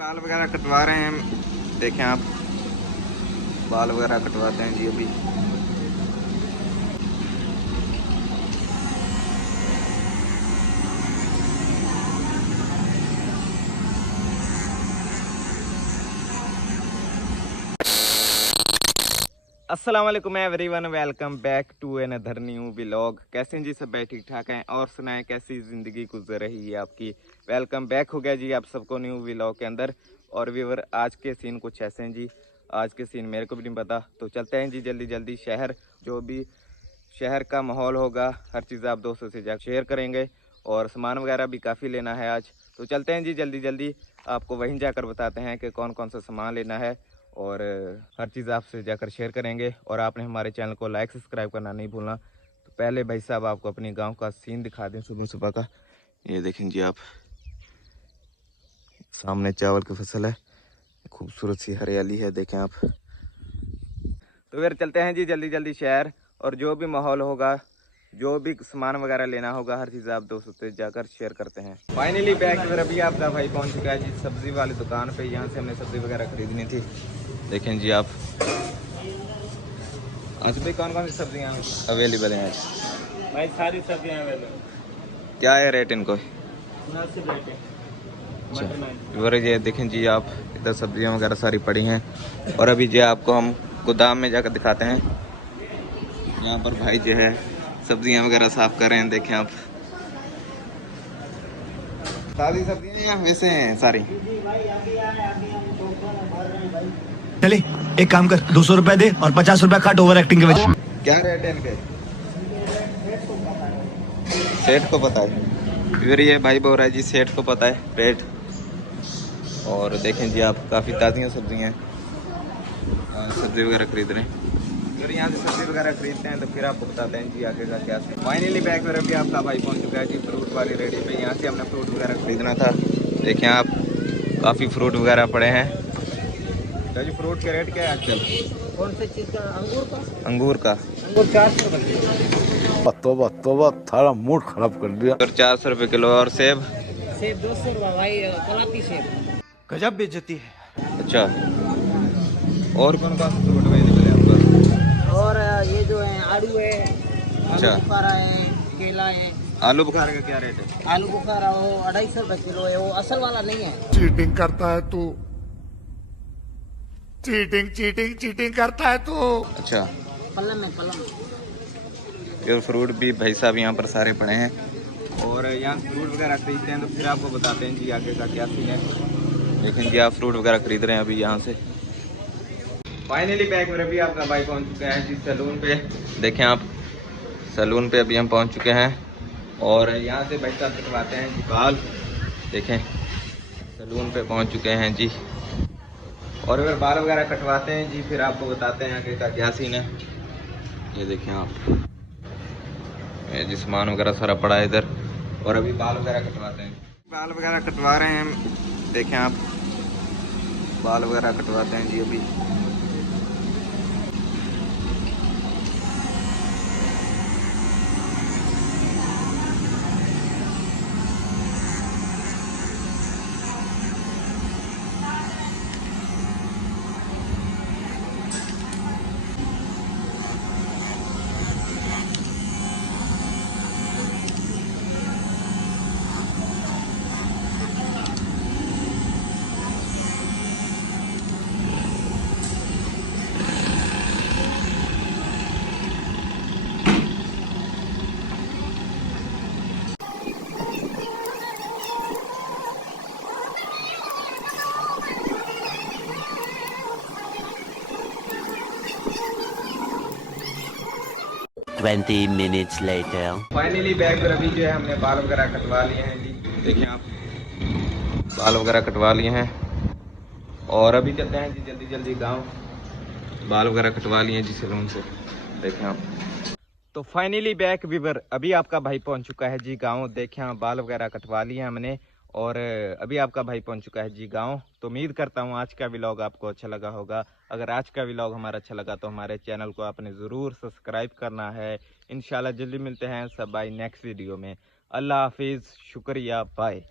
बाल वगैरह कटवा रहे हैं, देखें आप, बाल वगैरह कटवाते हैं जी अभी। अस्सलाम वालेकुम everyone, welcome back to another new vlog. कैसे हैं जी सब? भाई ठीक ठाक हैं? और सुनाएं कैसी ज़िंदगी गुजर रही है आपकी। वेलकम बैक हो गया जी आप सबको न्यू व्लॉग के अंदर। और व्यूअर, आज के सीन कुछ ऐसे हैं जी, आज के सीन मेरे को भी नहीं पता, तो चलते हैं जी जल्दी जल्दी शहर। जो भी शहर का माहौल होगा हर चीज़ आप दोस्तों से जाकर शेयर करेंगे। और सामान वगैरह भी काफ़ी लेना है आज, तो चलते हैं जी जल्दी जल्दी, आपको वहीं जाकर बताते हैं कि कौन कौन सा सामान लेना है। और हर चीज़ आपसे जाकर शेयर करेंगे। और आपने हमारे चैनल को लाइक सब्सक्राइब करना नहीं भूलना। तो पहले भाई साहब आपको अपनी गांव का सीन दिखा दें सुबह सुबह का। ये देखें जी आप, सामने चावल की फसल है, खूबसूरत सी हरियाली है, देखें आप। तो फिर चलते हैं जी जल्दी जल्दी शहर। और जो भी माहौल होगा, जो भी सामान वगैरह लेना होगा, हर चीज़ आप दोस्तों से जाकर शेयर करते हैं। फाइनली बैक फिर अभी आपका भाई पहुंच चुका है जी सब्जी वाली दुकान पे। यहाँ से हमने सब्जी वगैरह खरीदनी थी। देखें जी आप, आज भाई कौन कौन सी सब्जियाँ अवेलेबल हैं आज? भाई सारी सब्जियां अवेलेबल। क्या है रेट इनको? 79 रेट है। अच्छा, मटर नाइन। और ये देखें जी आप, इधर सब्जियाँ वगैरह सारी पड़ी हैं। और अभी जो आपको हम गोदाम में जाकर दिखाते हैं। यहाँ पर भाई जो है सब्जियाँ वगैरह साफ कर रहे हैं, देखें आप। ताज़ी सब्जियाँ या वैसे हैं सारी? चले एक काम कर, 200 रुपए दे और 50 रुपए काट ओवर एक्टिंग के वजह। क्या रेट है इनके? सेठ को पता है। फिर ये भाई बोल रहा है जी सेठ को पता है रेट। और देखें जी आप, काफ़ी ताज़ी सब्जियाँ हैं, सब्जी वगैरह खरीद रहे हैं। फिर यहाँ से सब्जी वगैरह खरीदते हैं तो फिर आपको बताते हैं जी आगे का क्या। फाइनली बैक में अभी आपका भाई पहुँच चुका है जी फ्रूट वाली रेडी पे। यहाँ से हमने फ्रूट वगैरह खरीदना था। देखें आप, काफ़ी फ्रूट वगैरह पड़े हैं। तो जी फ्रूट के रेट क्या है आजकल? कौन सी चीज का? अंगूर का। अंगूर का अंगूर 400 रुपए। तोबा तोबा, थारा मूड खराब कर दिया। और 400 रुपये किलो। और सेब? सेब 200 रुपए भाई, कलाती सेब। गजब बेइज्जती है। अच्छा, और कौन कौन सा फ्रूट अवेलेबल है आपका? और ये जो है आड़ू है, अच्छा। आलू बुखारा है, केला है। आलू बुखारे का क्या रेट है? आलू बुखारा वो 250 रुपए किलो है, वो असल वाला नहीं है। चीटिंग करता है तू, चीटिंग चीटिंग चीटिंग करता है तू। अच्छा, पल्लम है, पल्लम। ये फ्रूट भी भाई साहब यहाँ पर सारे पड़े हैं। और यहाँ फ्रूट वगैरह खरीदते हैं तो फिर आपको बताते हैं जी आगे का क्या सीन है। लेकिन जी आप फ्रूट वगैरह खरीद रहे हैं अभी यहाँ से। फाइनली बैक में अभी आपका भाई पहुँच चुका है जी सैलून पे। देखें आप, सैलून पे अभी हम पहुँच चुके हैं। और यहाँ से भाई साहब कटवाते हैं जी बाल। देखें, सैलून पे पहुँच चुके हैं जी। और अगर बाल वगैरह कटवाते हैं जी, फिर आपको बताते हैं आगे का क्या सीन है। ये देखें आप, ये जी सामान वगैरह सारा पड़ा है इधर। और अभी बाल वगैरह कटवाते हैं, बाल वगैरह कटवा रहे हैं हम। देखें आप, बाल वगैरह कटवाते हैं जी अभी। Minutes later. फाइनली बैग पर अभी जो है हमने बाल वगैरह कटवा लिए हैं जी। देखें आप, बाल वगैरह कटवा लिए हैं। और अभी चलते हैं जी जल्दी जल्दी गांव। बाल वगैरह कटवा लिए हैं जी सैलून से। देखें आप, तो फाइनली बैक वीवर, अभी आपका भाई पहुंच चुका है जी गांव। देखें आप, बाल वगैरह कटवा लिए हैं हमने। और अभी आपका भाई पहुंच चुका है जी गांव। तो उम्मीद करता हूं आज का व्लॉग आपको अच्छा लगा होगा। अगर आज का व्लॉग हमारा अच्छा लगा तो हमारे चैनल को आपने ज़रूर सब्सक्राइब करना है। इंशाल्लाह जल्दी मिलते हैं सब भाई नेक्स्ट वीडियो में। अल्लाह हाफिज़, शुक्रिया, बाय।